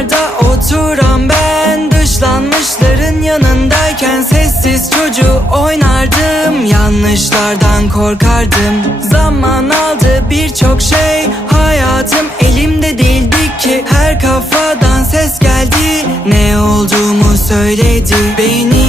Sırada oturan ben Dışlanmışların yanındayken Sessiz çocuğu oynardım. Yanlışlardan korkardım. Zaman aldı birçok şey. Hayatım elimde değildi ki. Her kafadan ses geldi. Ne olduğumu söyledi. Beni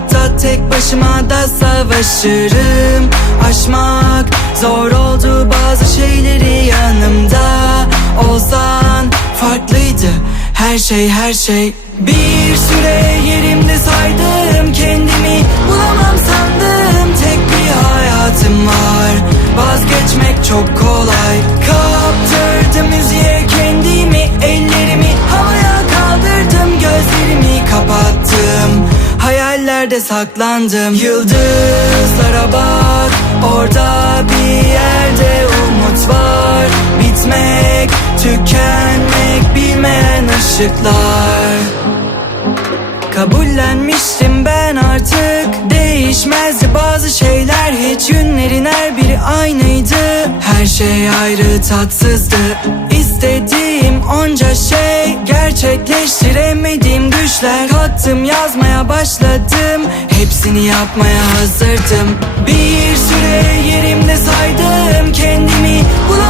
hayatta tek başıma da savaşırım. Aşmak zor oldu bazı şeyleri yanımda Olsan. Farklıydı her şey her şey. Bir süre yerimde saydım kendimi. Bulamam sandım tek bir hayatım var. Vazgeçmek çok kolay. Kaptırdım müziğe Hayallerde saklandım. Yıldızlara bak Orada bir yerde umut var. Bitmek, tükenmek bilmeyen ışıklar. Kabullenmiştim ben artık. Değişmezdi bazı şeyler Hiç günlerin her biri aynıydı. Her şey ayrı tatsızdı. İstediğim onca şey Gerçekleştiremediğim düşler Kattım yazmaya başladım. Hepsini yapmaya hazırdım. Bir süre yerimde saydım Kendimi. Bulamam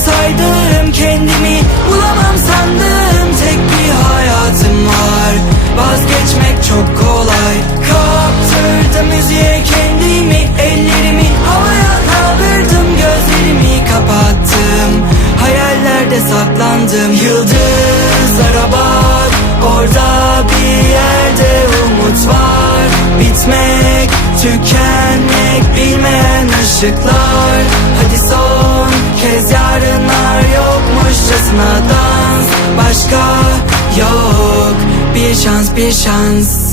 saydım kendimi Bulamam sandım. Tek bir hayatım var. Vazgeçmek çok kolay. Kaptırdım müziğe kendimi Ellerimi havaya kaldırdım Gözlerimi kapattım. Hayallerde saklandım. Yıldızlara bak Orada bir yerde umut var. Bitmek, tükenmek bilmeyen ışıklar yok bir şans bir şans